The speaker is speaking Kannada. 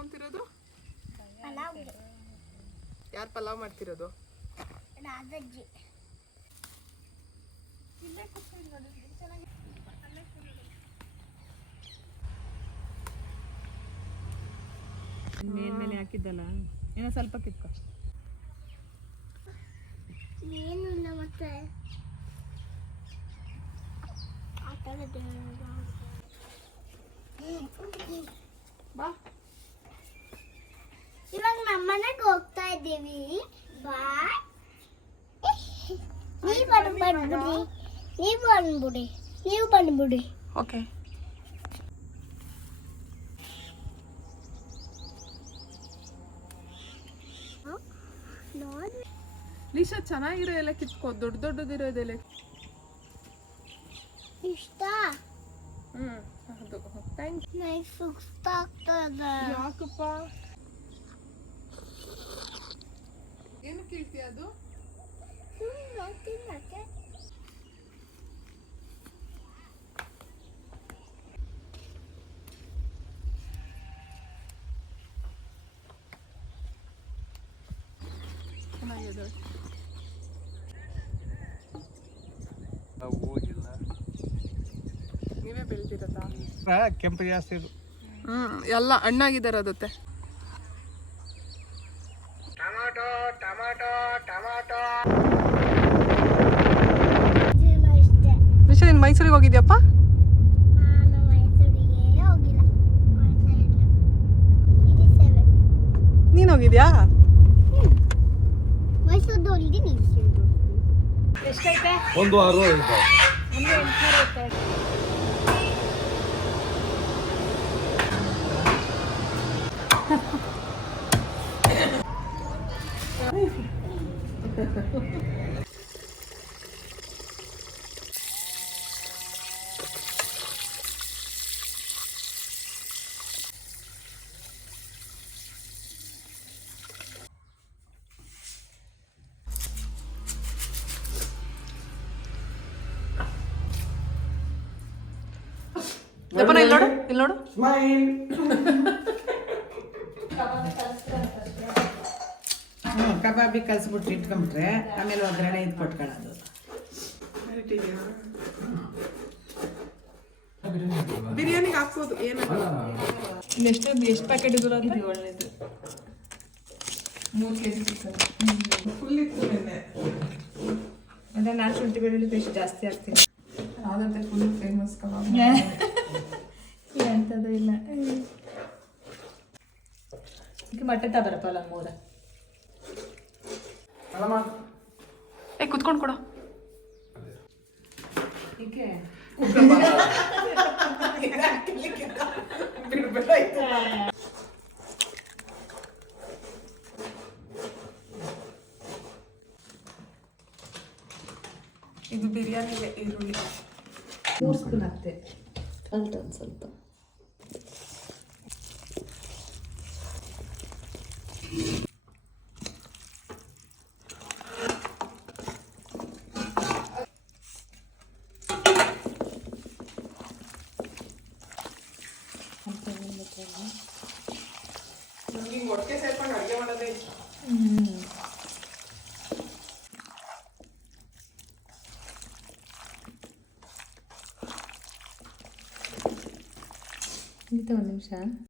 ತಗೊಂತಿರೋದು? ಪಲಾವ್ಗೆ. ಯಾರು ಪಲಾವ್ ಮಾಡ್ತಿರೋದು? ರಾಜಜ್ಜಿ. ಮೇಲ್ಮೇಲೆ ಹಾಕಿದ್ದಲ್ಲ ಏನೋ ಸ್ವಲ್ಪ ಕಿತ್ಕೊ. ಏನು ಇಲ್ಲ ಮತ್ತೆ ಆ ಥರದ್ದು ಬಾ. ಇವಾಗ ನಮ್ಮ ಮನೆಗೆ ಹೋಗ್ತಾ ಇದ್ದೀವಿ. ಬಾಯ್. ನೀವು ಬಂದ್ಬಿಡಿ. ಓಕೆ. ಲೀಶಾ ಚೆನ್ನಾಗಿರೋ ಎಲೆ ಕಿತ್ಕೋ, ದೊಡ್ಡ ದೊಡ್ಡದಿರೋದೆಲೆ ಇಷ್ಟ. ಅದು ಥ್ಯಾಂಕ್ ಯು. ನನಗೆ ಸುಸ್ತಾಗ್ತದೆ. ಯಾಕಪ್ಪ? ಏನು ಕೇಳ್ತೀಯ ಅದು? ತಿನ್ನಕ್ಕೆ ಚೆನ್ನಾಗಿದೆ. ನೀವೇ ಬೆಳ್ದಿರತ್ತಾ? ಕೆಂಪು ಜಾಸ್ತಿ ಇದು. ಎಲ್ಲ ಹಣ್ಣಾಗಿದ್ದಾರೆ ಅದತ್ತೆ. Tomato tomato tomato. ಇಷ್ಟೇ. ನಿಶಾ, ನೀನು ಮೈಸೂರಿಗೆ ಹೋಗಿದ್ಯಪ್ಪ? ನಾನು ಮೈಸೂರಿಗೆ ಹೋಗಿಲ್ಲ. ನೀನು ಹೋಗಿದ್ಯಾ? ಮೈಸೂರು ಹೋಗಿದ್ದೀನಿ. ಎಷ್ಟೈತೆ? 1.60 ದಪ್ಪನ ಇಲ್ಲಿ ನೋಡು. ಸ್ಮೈಲ್. ಕಬಾಬಿ ಕಲ್ಸ್ಬಿಟ್ಟು ಇಟ್ಕೊಂಬಿಟ್ರೆ ಆಮೇಲೆ ಒಗ್ಗರಣೆ ಇದು ಕೊಟ್ಕೊಳ್ಳೋದು. ಬಿರಿಯಾನಿಗೆ ಹಾಕ್ಬೋದು. ಏನು ಎಷ್ಟು ಪ್ಯಾಕೆಟ್ ಇದ್ರು ಅಂತ? 7 3 kg ಫುಲ್ ಇತ್ತು ನೆನ್ನೆ. ಅಂದರೆ ನಾನು ಶುಂಠಿ ಬೆಳ್ಳುಳ್ಳಿ ಪೇಸ್ಟ್ ಜಾಸ್ತಿ ಹಾಕ್ತೀನಿ. ಅದಂತೆ ಫುಲ್ ಫೇಮಸ್ ಕಬಾಬ್. ಎಂಥದ್ದು ಇಲ್ಲ. ಈಗ ಮೊಟ್ಟೆ ತಬರಪ್ಪಲ್ಲ ಮೂರ. ಕುತ್ಕೊಂಡು ಕೊಡು. ಹೀಗೆ ಇದು ಬಿರಿಯಾನಿಗೆ ಈರುಳ್ಳಿ 3 ಸ್ಪೂನ್ ಹಾಕ್ತೆ. ಒಂದು ಸ್ವಲ್ಪ ನಮ್ಗೆ ಹಿಂಗೆ ಹೊಟ್ಟೆ ಸೇರ್ಕೊಂಡು ಅಡುಗೆ ಮಾಡೋದೇ ಇಷ್ಟ. ಒಂದು ನಿಮಿಷ.